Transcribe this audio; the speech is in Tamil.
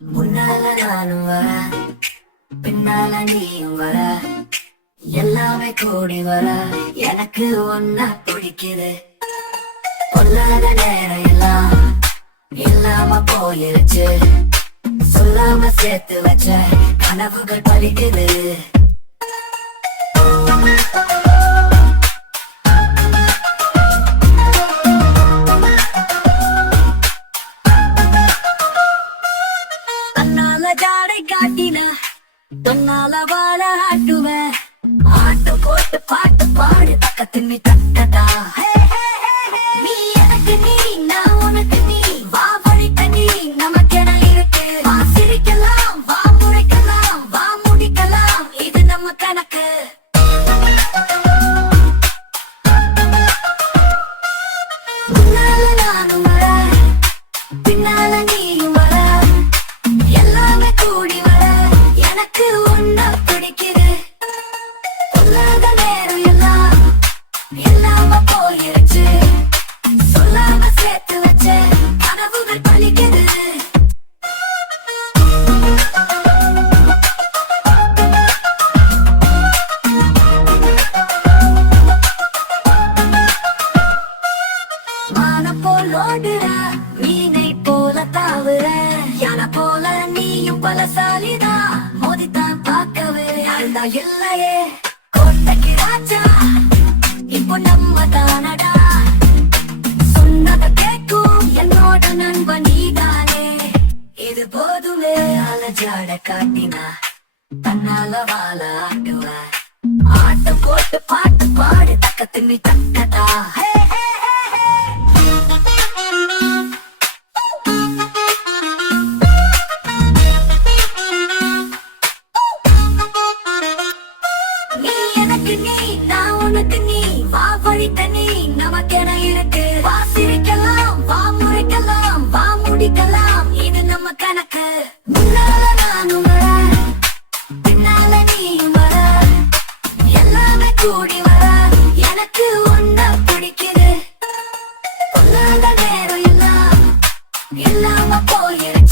முன்னால நானும் வர பின்னால நீயும் வர எல்லாமே கூடி வர எனக்கு ஒன்னா பிடிக்குது. பொல்லாத நேரம் எல்லாம் இல்லாம போயிருச்சு. சொல்லாம சேர்த்து வச்ச கனவுகள் பலிக்குது. உன்னால வாழ ஆட்டுவேன். ஆட்டு போட்டு பாட்டு பாடு பக்கத்து நீ தட்டதா சேர்த்து வச்ச கனவுகள் பலிக்குது மீனை போல தாவுற யானை போல நீயும் பலசாலிதா மோதித்தான் பார்க்கவே அழுந்தா இல்லையே போதுமே அலஜாட காட்டினா தன்னால வாழ ஆட்டுவ ஆட்டு போட்டு பாட்டு பாடு தக்கத்து நீ தக்கதா. கூடி வர எனக்கு ஒன்ன பிடிக்குது. நேரம் எல்லாம் இல்லாம போயிரு.